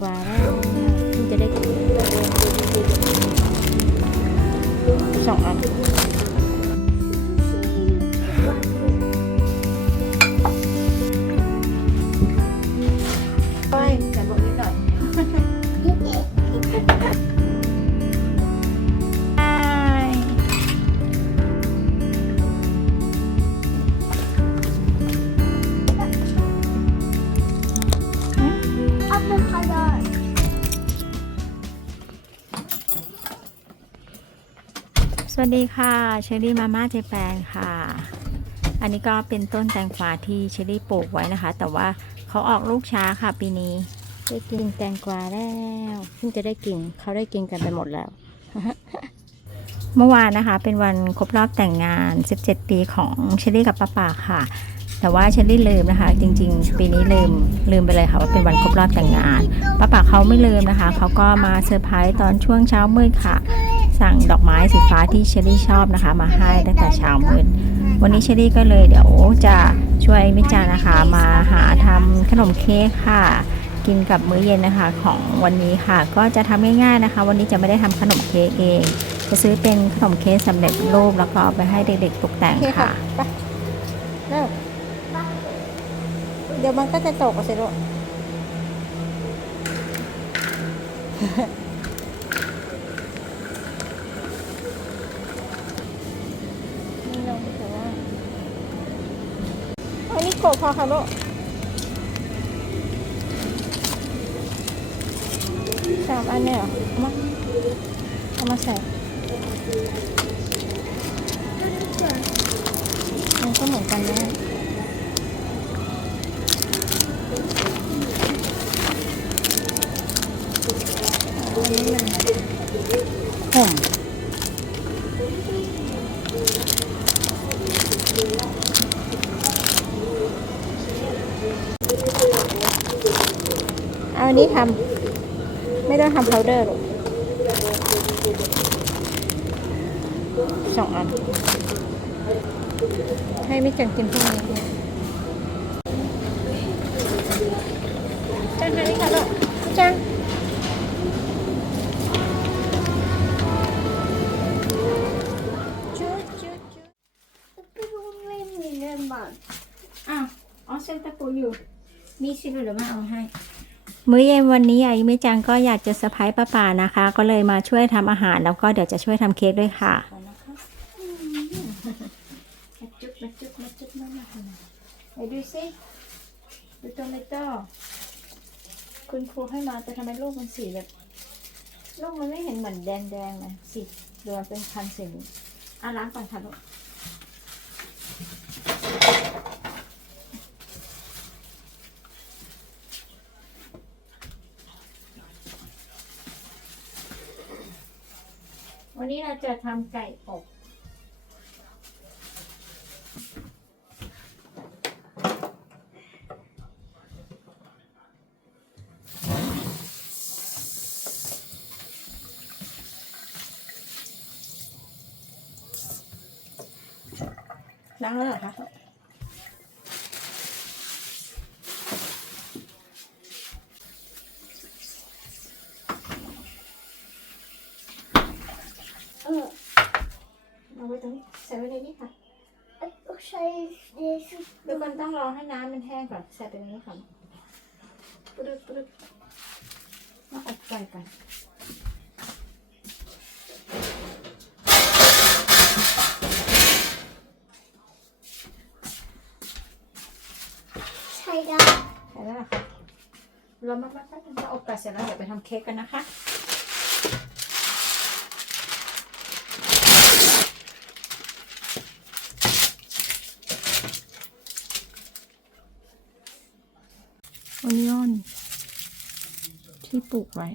กวาแล้ว สวัสดีค่ะเชอรี่มาม่าเจแปนค่ะ อันนี้ก็เป็นต้นแตงกวาที่เชอรี่ปลูกไว้นะคะ แต่ว่าเขาออกลูกช้าค่ะปีนี้ ได้กินแตงกวาแล้วเพิ่งจะได้กินเขาได้กินกันไปหมดแล้ว เมื่อวานนะคะ เป็นวันครบรอบแต่งงาน 17 ปีของเชอรี่กับป้าป่าค่ะ แต่ว่าเชอรี่ลืมนะคะ จริง ๆ ปีนี้ลืมลืมไปเลยค่ะว่าเป็นวันครบรอบแต่งงานป้าป่าเขาไม่ลืมนะคะเขาก็มาเซอร์ไพรส์ตอนช่วงเช้ามืดค่ะ สั่งดอกไม้สีฟ้าที่เชอรี่ชอบนะคะ มาให้ตั้งแต่เช้ามืดวันนี้เชอรี่ก็เลยเดี๋ยวจะช่วยมิจานะคะ มาหาทำขนมเค้กค่ะ กินกับมื้อเย็นนะคะของวันนี้ค่ะ ก็จะทำง่ายๆนะคะ วันนี้จะไม่ได้ทำขนมเค้กเอง จะซื้อเป็นขนมเค้กสำเร็จรูปแล้วก็ไปให้เด็กๆตกแต่งค่ะเริ่มเดี๋ยวมันก็จะตกสิลูก นี่ลงแต่ว่าอันนี้ โกพอค่ะลูกสามอันเนี่ยมาเอามาใส่มันก็เหมือนกันนะอันนี้มัน อาอันนี้ทำไม่ต้องทำพาวเดอร์หรอกสองอัน ให้ไม่จังกินพวกนี้ มื้อเย็นวันนี้อายุมิจังก็อยากจะเซอร์ไพรส์ป้าป่านะคะ ก็เลยมาช่วยทำอาหารแล้วก็เดี๋ยวจะช่วยทำเค้กด้วยค่ะมาจุ๊บมาจุ๊บมาจุ๊บมามาไหนดูสิดูโตเมโต้คุณครูให้มาแต่ทำไมลูกมันสีแบบลูกมันไม่เห็นเหมือนแดงๆเลยสีดูมันเป็นพันสีอะล้างก่อนค่ะลูก วันนี้เราจะทำไก่อบล้างแล้วเหรอคะเอาไว้ตรงนี้ใส่ไว้ในนี้ค่ะ เดี๋ยวมันต้องรอให้น้ำมันแห้งก่อนใส่ไปในนี้ค่ะปรึ๊ดปรึ๊ดมาอบไก่ก่อนใช่ได้ใส่แล้วเหรอคะเรามาแป๊บนึงจะอบไก่เสร็จแล้วเดี๋ยวไปทำเค้กกันนะคะ โอนิออนที่ปลูกไว้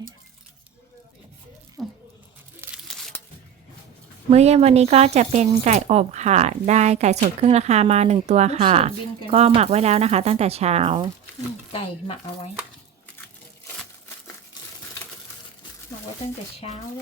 มื้อเย็นวันนี้ก็จะเป็นไก่อบค่ะ ได้ไก่สดครึ่งราคามาหนึ่งตัวค่ะก็หมักไว้แล้วนะคะ ตั้งแต่เช้าไก่หมักเอาไว้หมักไว้ตั้งแต่เช้าเล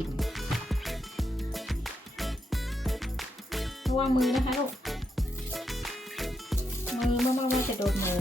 ินระวังมือนะคะลูกมือมื่อว่าจะโดนมือ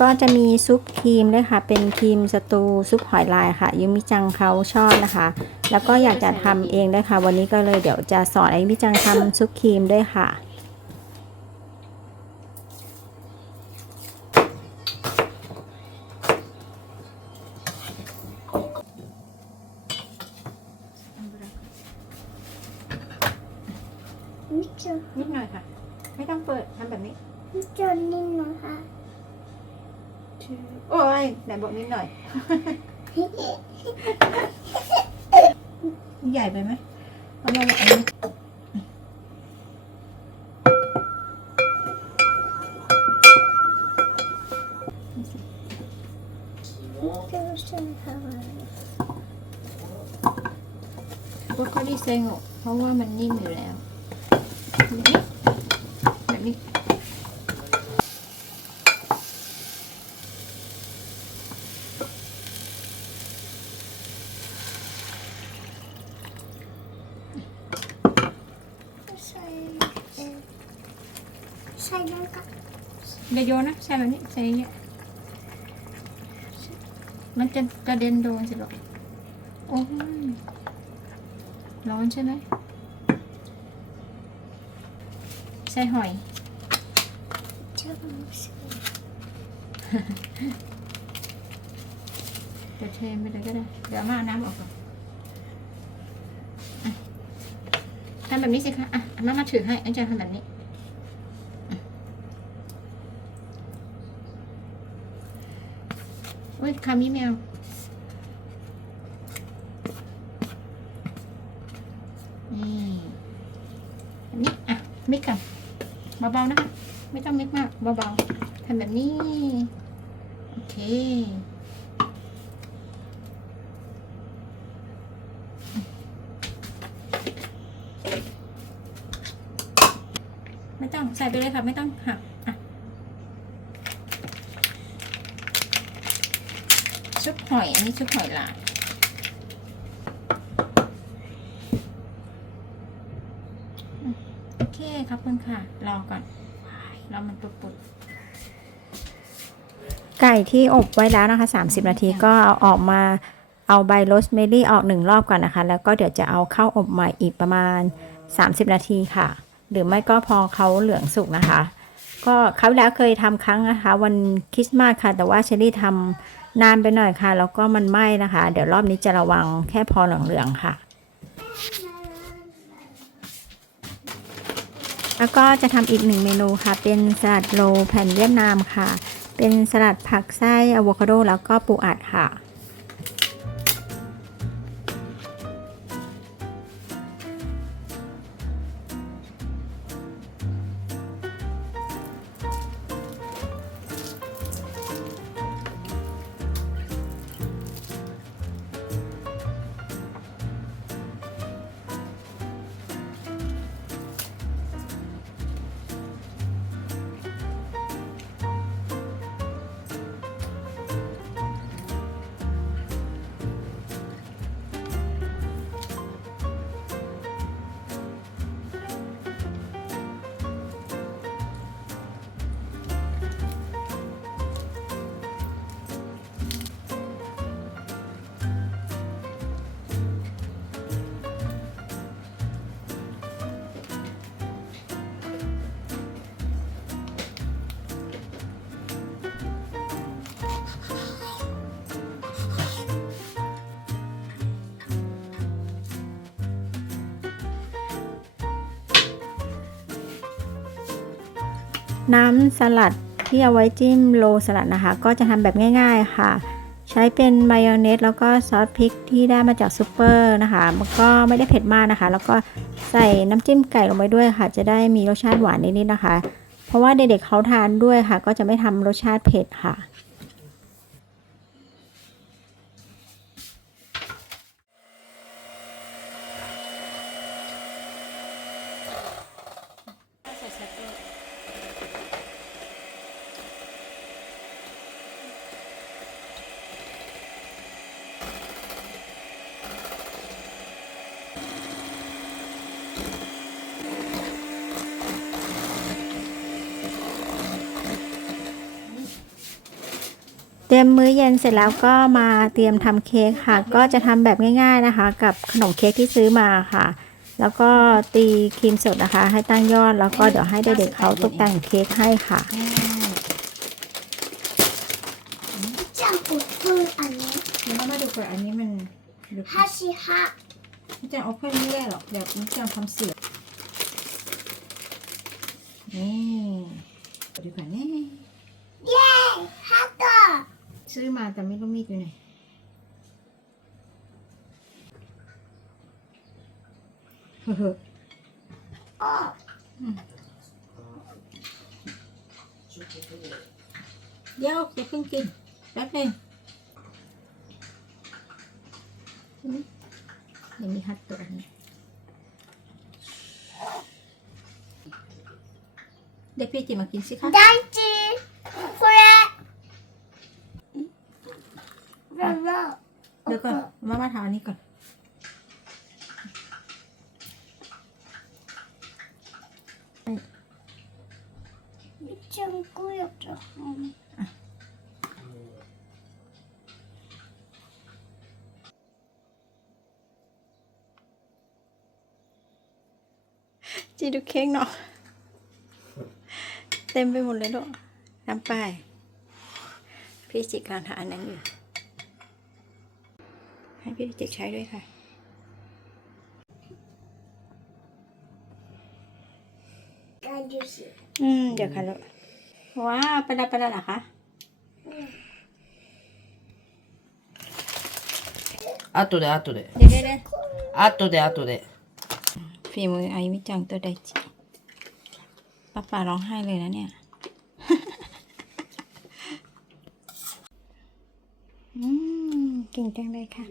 ก็จะมีซุปครีมด้วยค่ะ เป็นครีมสตูซุปหอยลายค่ะยูมิจังเขาชอบนะคะ แล้วก็อยากจะทำเองด้วยค่ะ วันนี้ก็เลยเดี๋ยวจะสอนไอ้มิจังทำซุปครีมด้วยค่ะ นิดนิดหน่อยค่ะ ไม่ต้องเปิดทำแบบนี้นิดเดียวนิดหน่อยค่ะ ชื่อโอ้ยไหนบอกนิดหน่อย ใหญ่ไปไหมเอามาแบบนี้ก็ค่อยดีเซงเพราะว่ามันนิ่มอยู่แล้ว ช่แบบนี้ใช่เงี้ยมันจะกระเด็นโดนสิลูกโอ้ยร้อนใช่ไหมใส่หอย เดี๋จะเทไปเลยก็ได้ เดี๋ยวมาเอาน้ำออกก่อนทำแบบนี้สิคะ อะ มามาถือให้อาจารย์ทำแบบนี้ อ้ยคำนี้ไม่เอานี่แบบนี้อะมิกกันเบาๆนะคะ ไม่ต้องมิกมากเบาๆทำแบบนี้ โอเคไม่ต้องใส่ไปเลยค่ะ ไม่ต้องหักอะชุบ หอย อันนี้ชุบหอยลายโอเคขอบคุณค่ะ รอก่อนรอมันปุดๆไก่ที่อบไว้แล้วนะคะ 30 นาทีก็เอาออกมาเอาใบโรสเมลี่ออกหนึ่งรอบก่อนนะคะ แล้วก็เดี๋ยวจะเอาเข้าอบใหม่อีกประมาณ 30 นาทีค่ะ หรือไม่ก็พอเขาเหลืองสุกนะคะ ก็คราแล้วเคยทำครั้งนะคะ วันคริสต์มาสค่ะ แต่ว่าเชอรี่ทำ นานไปหน่อยค่ะ แล้วก็มันไหม้นะคะ เดี๋ยวรอบนี้จะระวังแค่พอเหลืองๆค่ะ แล้วก็จะทำอีกหนึ่งเมนูค่ะ เป็นสลัดโลแผ่นเวียดนามค่ะ เป็นสลัดผักไส้อะโวคาโดแล้วก็ปูอัดค่ะ น้ำสลัดที่เอาไว้จิ้มโรลสลัดนะคะ ก็จะทำแบบง่าย ๆค่ะ ใช้เป็นมายองเนสแล้วก็ซอสพริกที่ได้มาจากซูเปอร์นะคะมันก็ไม่ได้เผ็ดมากนะคะ แล้วก็ใส่น้ำจิ้มไก่ลงไปด้วยค่ะ จะได้มีรสชาติหวานนิดๆนะคะ เพราะว่าเด็กๆเขาทานด้วยค่ะ ก็จะไม่ทำรสชาติเผ็ดค่ะ เต รียมมื้อเย็นเสร็จแล้วก็มาเตรียมทำเค้กค่ะ ก็จะทำแบบง่าย ๆนะคะ กับขนมเค้กที่ซื้อมาค่ะ แล้วก็ตีครีมสดนะคะ ให้ตั้งยอดแล้วก็เดี๋ยวให้เด็กๆเขาตกแต่งเค้กให้ค่ะจะอุดปืนอันนี้เดี๋ยวมาดูก่อนอันนี้มันฮาชิฮะพี่จังเอาเพื่อนไม่ได้หรอกเดี๋ยวพี่จังทำเสือนี่ดูก่อนนี่ ซื้อมาแต่ไม่รู้มีดอยู่ไหนเฮ้อเดี๋ยวจะขึ้นกินแป๊บนึงยังมีฮัตตัวนี้เดี๋ยวพี่จิมากินสิคะได้จี เดี๋ยวก่อนมามาทานนี้ก่อนฉันก็อยากจะทำจีดูเค้กเนาะเต็มไปหมดเลยลูกน้ำไปพี่จิการหาอันนั้นอยู่ ให้พี่จิกใช้ด้วยค่ะ 大樹し อืม เดี๋ยวค่ะลูกว้าวประดับประดับเหรอคะ 後で後で เดี๋ยวเดี๋ยวเดี๋ยว 後で後で ฝีมือไอมิจังตัวใดจิป้าป่าร้องไห้เลยนะเนี่ย อืม เก่งจังเลยค่ะ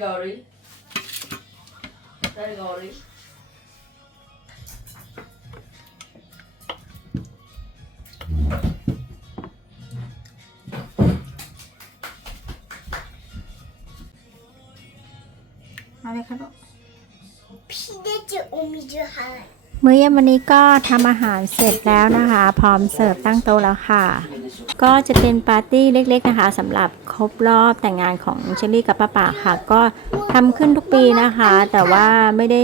Category Category เครัพี่ได้เจออมิจูฮามื้อเย็นวันนี้ก็ทำอาหารเสร็จแล้วนะคะ พร้อมเสิร์ฟตั้งโต๊ะแล้วค่ะ ก็จะเป็นปาร์ตี้เล็กๆนะคะสำหรับ รบรอบแต่งงานของเชลลี่กับป้าป่าค่ะ ก็ทำขึ้นทุกปีนะคะ แต่ว่าไม่ได้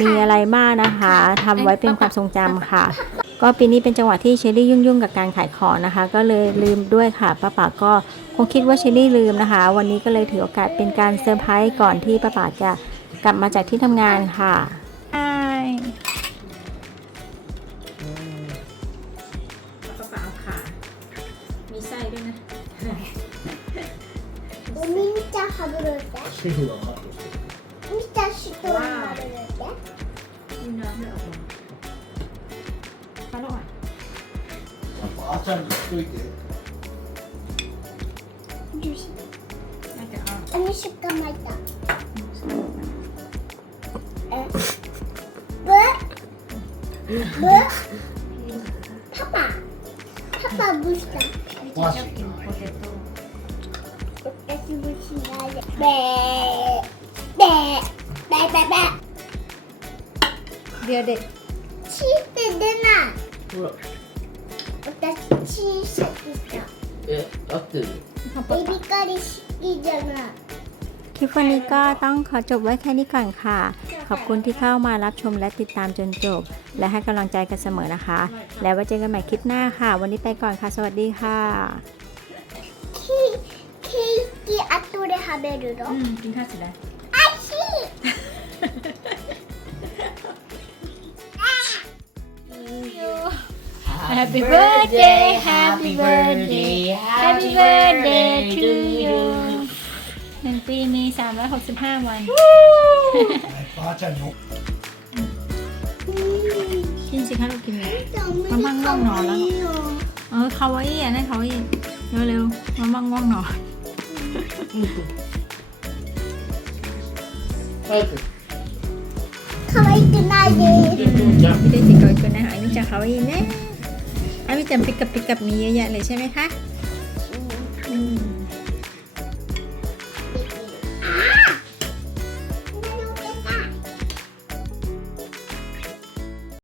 มีอะไรมากนะคะทำไว้เป็นความทรงจำค่ะ ก็ปีนี้เป็นจังหวะที่เชลลี่ยุ่งๆ กับการขายของนะคะ ก็เลยลืมด้วยค่ะป้าป่าก็คงคิดว่าเชลลี่ลืมนะคะ วันนี้ก็เลยถือโอกาสเป็นการเซอร์ไพรส์ก่อนที่ป้าป่าจะกลับมาจากที่ทำงานค่ะ 최신 엄마 도시. 진짜 시도 아짜이게주시아니식감 말다. 에? 뭐? 뭐? 파파. 파파 무시다. 와 กินบุชีได้แบะแบะแบะแบะแบะเดี๋ยวเด็กชีสเป็นด้วยนะほら私チーズでしえ合ってるたエビカリ好きじゃないคลิปวันนี้ก็ต้องขอจบไว้แค่นี้ก่อนค่ะ ขอบคุณที่เข้ามารับชมและติดตามจนจบ และให้กำลังใจกันเสมอนะคะ แล้วไว้เจอกันใหม่คลิปหน้าค่ะ วันนี้ไปก่อนค่ะ สวัสดีค่ะ 食べるの、 กินข้าวเสร็จแล้ว あしい Happy birthday Happy birthday Happy birthday to you หนึ่งปีมี 365 วัน ばあちゃんに กินสิคะลูกกินเลย マママがんのかわいいよ เออคาวาอี้อ่ะนั่นคาวาอี้เร็วๆมามังง่วงหนอน 早く 可愛くないですじゃん ไม่ได้ติดกับอีกคนนะคะอันนี้จะคาวาอี้นะอันนี้จะปิกกับปิกกับมีเยอะแยะเลยใช่ไหมคะ うん